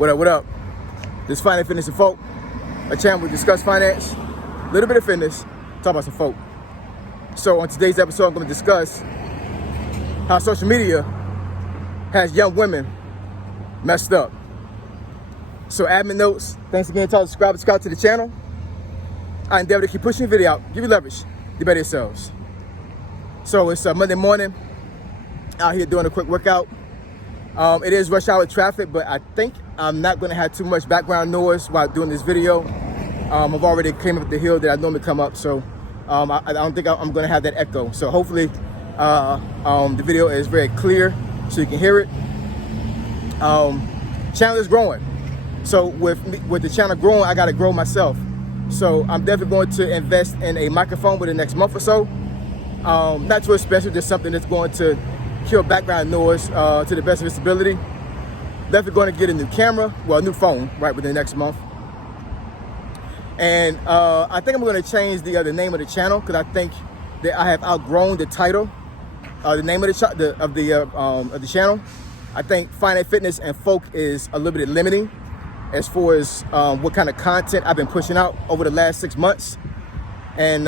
What up? This is Finance, Fitness, and Folk, a channel where we discuss finance, a little bit of fitness, talk about some folk. So on today's episode, I'm going to discuss how social media has young women messed up. So admin notes, thanks again to all the subscribe to the channel. I endeavor to keep pushing the video out, give you leverage, you better yourselves. So it's Monday morning, out here doing a quick workout. It is rush hour traffic, but I think I'm not going to have too much background noise while doing this video. I've already came up the hill that I normally come up, so I don't think I'm going to have that echo. So hopefully the video is very clear so you can hear it. Channel is growing. So with the channel growing, I got to grow myself. So I'm definitely going to invest in a microphone within the next month or so. Not too expensive, just something that's going to kill background noise to the best of its ability. Definitely going to get a new camera, well, a new phone, right, within the next month. And I think I'm going to change the name of the channel because I think that I have outgrown the title, the name of the channel. I think Finance, Fitness, and Folk is a little bit limiting as far as what kind of content I've been pushing out over the last 6 months. And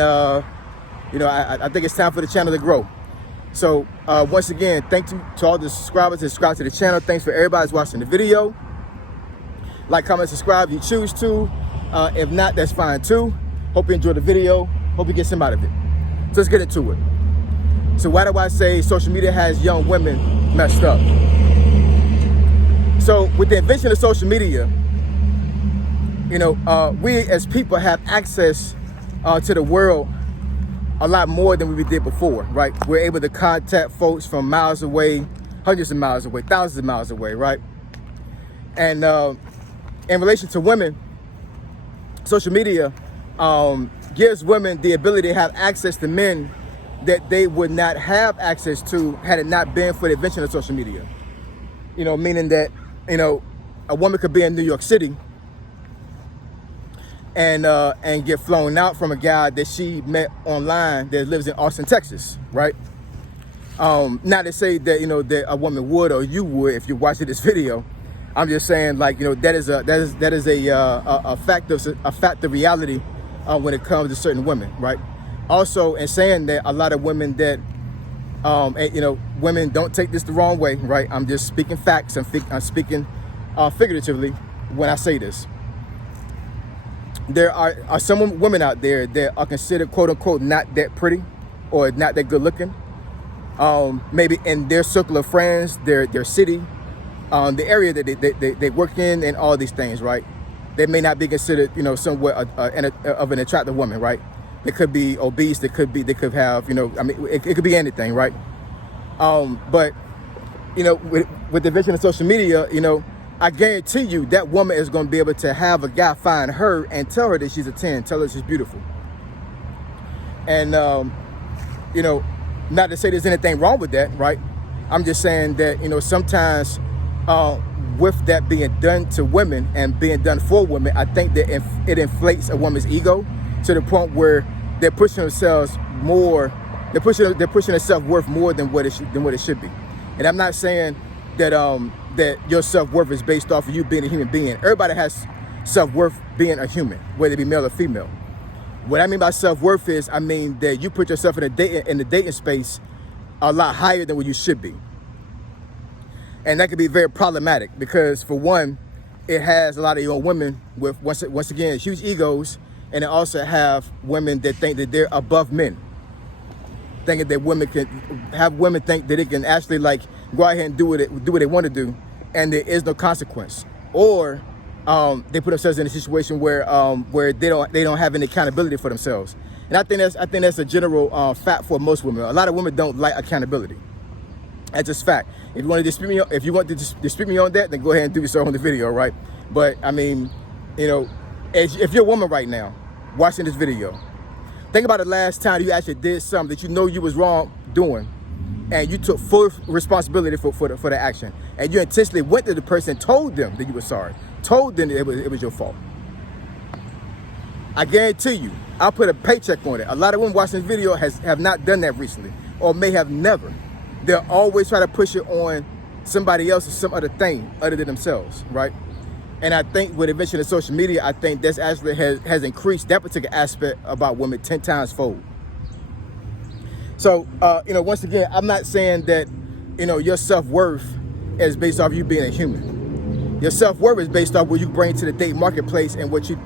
you know, I think it's time for the channel to grow. So once again, thank you to all the subscribers that subscribe to the channel. Thanks for everybody who's watching the video. Like, comment, subscribe if you choose to. If not, that's fine too. Hope you enjoy the video. Hope you get some out of it. So let's get into it. So why do I say social media has young women messed up? So with the invention of social media, you know, we as people have access to the world a lot more than we did before, right? We're able to contact folks from miles away, hundreds of miles away, thousands of miles away, right? And in relation to women, social media gives women the ability to have access to men that they would not have access to had it not been for the invention of social media. You know, meaning that, you know, a woman could be in New York City and get flown out from a guy that she met online that lives in Austin, Texas, right? Not to say that, you know, that a woman would or you would if you're watching this video. I'm just saying, like, you know, that is a fact of reality when it comes to certain women, right? Also, in saying that, a lot of women that you know, women, don't take this the wrong way, right? I'm just speaking facts. I'm speaking figuratively when I say this. There are some women out there that are considered, quote unquote, not that pretty or not that good looking. Maybe in their circle of friends, their city, the area that they work in, and all these things, right? They may not be considered, you know, somewhat of an attractive woman, right? They could be obese. They could have, you know, I mean, it could be anything, right? But, you know, with the invention of social media, you know, I guarantee you that woman is going to be able to have a guy find her and tell her that she's a 10, tell her she's beautiful. And, you know, not to say there's anything wrong with that, right? I'm just saying that, you know, sometimes with that being done to women and being done for women, I think that it inflates a woman's ego to the point where they're pushing themselves more, they're pushing their self-worth more than what it should be. And I'm not saying that that your self-worth is based off of you being a human being. Everybody has self-worth being a human, whether it be male or female. What I mean by self-worth is, I mean that you put yourself in the dating space a lot higher than what you should be. And that could be very problematic because, for one, it has a lot of young women with, once again, huge egos, and it also have women that think that they're above men. Thinking that women think that they can actually, like, go out here and do what they want to do, and there is no consequence. Or they put themselves in a situation where they don't have any accountability for themselves. And I think that's a general fact for most women. A lot of women don't like accountability. That's just fact. If you want to dispute me on that, then go ahead and do so on the video, right? But I mean, you know, if you're a woman right now watching this video, think about the last time you actually did something that you know you was wrong doing, and you took full responsibility for the action, and you intentionally went to the person and told them that you were sorry, told them that it was your fault. I guarantee you, I'll put a paycheck on it. A lot of women watching this video have not done that recently, or may have never. They'll always try to push it on somebody else or some other thing other than themselves, right? And I think with invention of social media, I think this actually has increased that particular aspect about women 10 times fold. So, once again, I'm not saying that, your self-worth is based off you being a human. Your self-worth is based off what you bring to the date marketplace and what you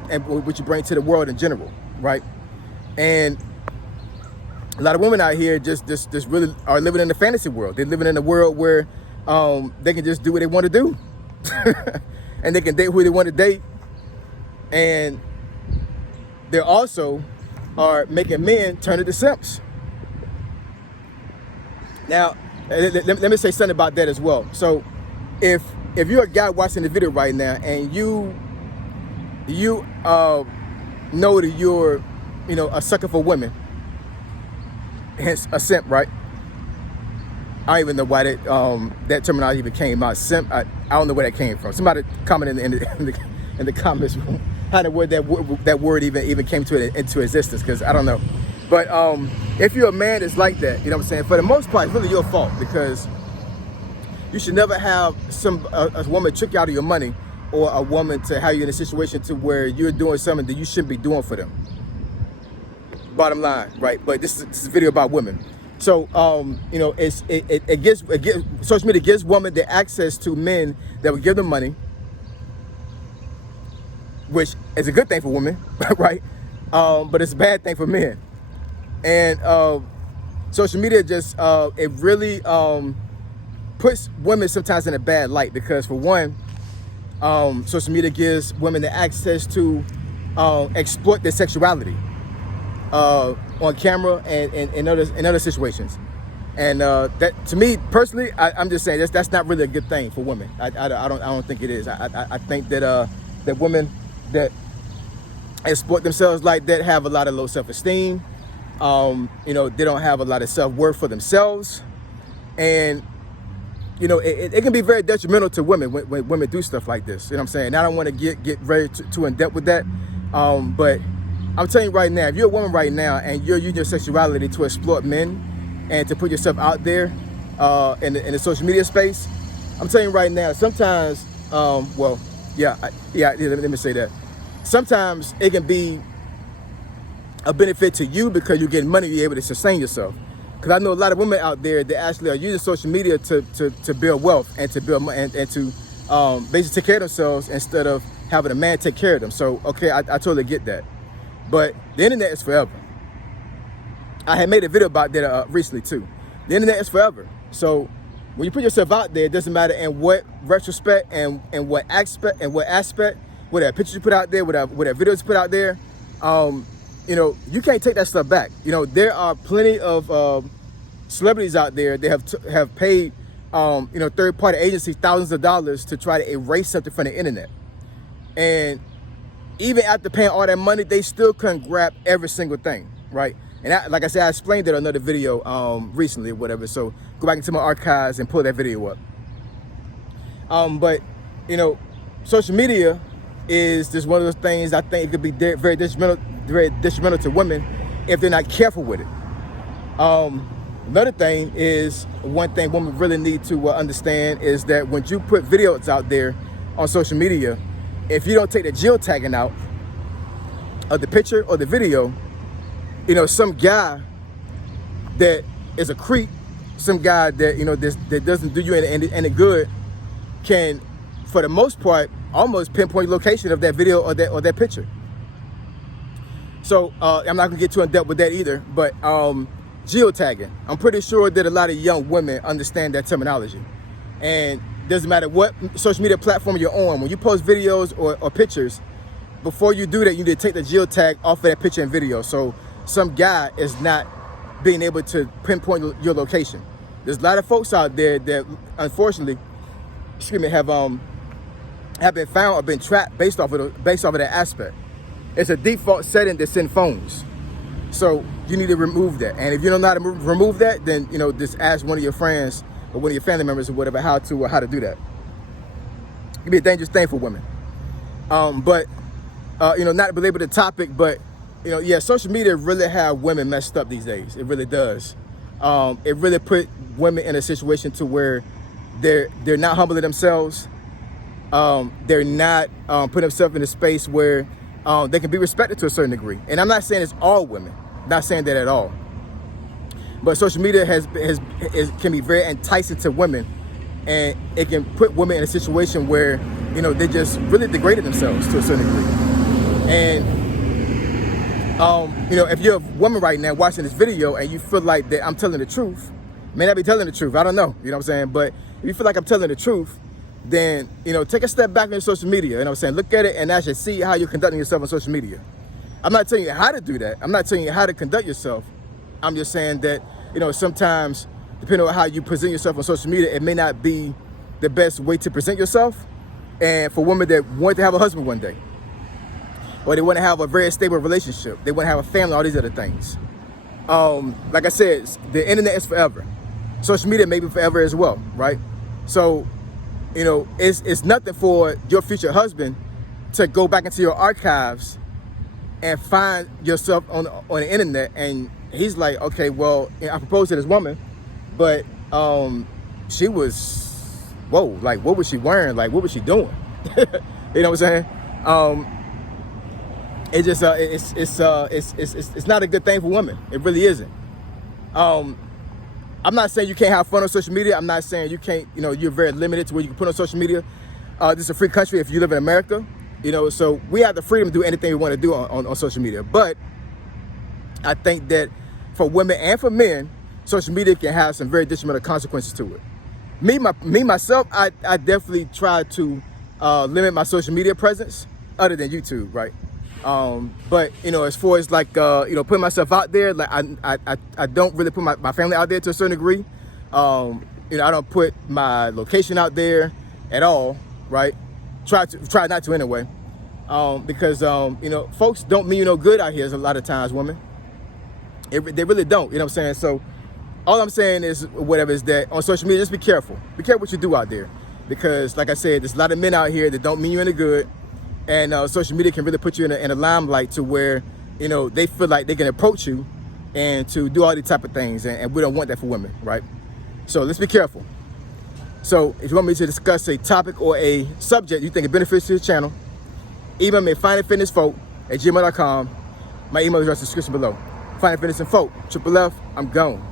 bring to the world in general, right? And a lot of women out here just really are living in the fantasy world. They're living in a world where they can just do what they want to do. And they can date who they want to date. And they also are making men turn into simps. Now, let me say something about that as well. So if you're a guy watching the video right now and you know that you're, a sucker for women, hence a simp, right? I don't even know why that terminology even came out. Simp, I don't know where that came from. Somebody commented in the comments how the word that word even came into existence, because I don't know. But if you're a man that's like that, you know what I'm saying, for the most part, it's really your fault, because you should never have a woman trick you out of your money, or a woman to have you in a situation to where you're doing something that you shouldn't be doing for them. Bottom line, right? But this is a video about women. So, it gives social media gives women the access to men that would give them money, which is a good thing for women, right? But it's a bad thing for men. And social media just it really puts women sometimes in a bad light, because for one, social media gives women the access to exploit their sexuality on camera and in other situations. And that, to me personally, I'm just saying that's not really a good thing for women. I don't think it is. I think that that women that exploit themselves like that have a lot of low self-esteem. They don't have a lot of self-worth for themselves, and it can be very detrimental to women when women do stuff like this. You know what I'm saying? I don't want to get very too in depth with that, but I'm telling you right now, if you're a woman right now and you're using your sexuality to exploit men and to put yourself out there in the social media space, I'm telling you right now, sometimes, let me say that. Sometimes it can be a benefit to you because you're getting money to be able to sustain yourself. Because I know a lot of women out there that actually are using social media to build wealth and to build and to basically take care of themselves instead of having a man take care of them. So, okay, I totally get that. But the internet is forever. I had made a video about that recently too. The internet is forever. So when you put yourself out there, it doesn't matter in what retrospect and what aspect, whatever pictures you put out there, whatever videos you put out there, you can't take that stuff back. There are plenty of celebrities out there that have paid third-party agencies thousands of dollars to try to erase something from the internet. And even after paying all that money, they still couldn't grab every single thing, right? And like I said, I explained that in another video recently or whatever. So go back into my archives and pull that video up. But social media is just one of those things. I think it could be very detrimental to women if they're not careful with it. Another thing is, one thing women really need to understand is that when you put videos out there on social media, if you don't take the geotagging out of the picture or the video, some guy that is a creep, some guy that that doesn't do you any good, can, for the most part, almost pinpoint location of that video or that picture. So I'm not gonna get too in depth with that either. But geotagging, I'm pretty sure that a lot of young women understand that terminology, and doesn't matter what social media platform you're on, when you post videos or pictures, before you do that, you need to take the geotag off of that picture and video, so some guy is not being able to pinpoint your location. There's a lot of folks out there that, unfortunately, have been found or been trapped based off of that aspect. It's a default setting that's in phones, so you need to remove that. And if you don't know how to remove that, then just ask one of your friends or one of your family members or whatever how to do that. It can be a dangerous thing for women. But not to belabor the topic, but social media really have women messed up these days. It really does. It really put women in a situation to where they're not humbling themselves. they're not putting themselves in a space where they can be respected to a certain degree. And I'm not saying it's all women, not saying that at all. But social media can be very enticing to women, and it can put women in a situation where, you know, they just really degraded themselves to a certain degree. And you know, if you're a woman right now watching this video and you feel like that I'm telling the truth, may not be telling the truth, I don't know, you know what I'm saying? But if you feel like I'm telling the truth, then, you know, take a step back on social media, you know what I'm saying? Look at it and actually see how you're conducting yourself on social media. I'm not telling you how to do that. I'm not telling you how to conduct yourself. I'm just saying that, you know, sometimes, depending on how you present yourself on social media, it may not be the best way to present yourself. And for women that want to have a husband one day, or they want to have a very stable relationship, they want to have a family, all these other things. Like I said, the internet is forever. Social media may be forever as well, right? So, you know, it's nothing for your future husband to go back into your archives and find yourself on the internet, and he's like, okay, well, you know, I proposed to this woman, but she was, whoa, like, what was she wearing? Like, what was she doing? You know what I'm saying? It just it's not a good thing for women. It really isn't. I'm not saying you can't have fun on social media. I'm not saying you can't, you know, you're very limited to what you can put on social media. This is a free country if you live in America, you know, so we have the freedom to do anything we want to do on social media. But I think that for women and for men, social media can have some very detrimental consequences to it. Myself, I definitely try to limit my social media presence other than YouTube, right? But, you know, as far as like, you know, putting myself out there, like I don't really put my family out there to a certain degree. You know, I don't put my location out there at all, right? Try not to anyway. Because, you know, folks don't mean you no good out here a lot of times, women. They really don't, you know what I'm saying? So all I'm saying is whatever is that on social media, just be careful. Be careful what you do out there. Because like I said, there's a lot of men out here that don't mean you any good. And social media can really put you in a limelight to where, you know, they feel like they can approach you and to do all these type of things. And we don't want that for women, right? So let's be careful. So if you want me to discuss a topic or a subject you think is beneficial to the channel, email me at findingfitnessfolk@gmail.com. My email address is in the description below. Finding Fitness and Folk, Triple F, I'm gone.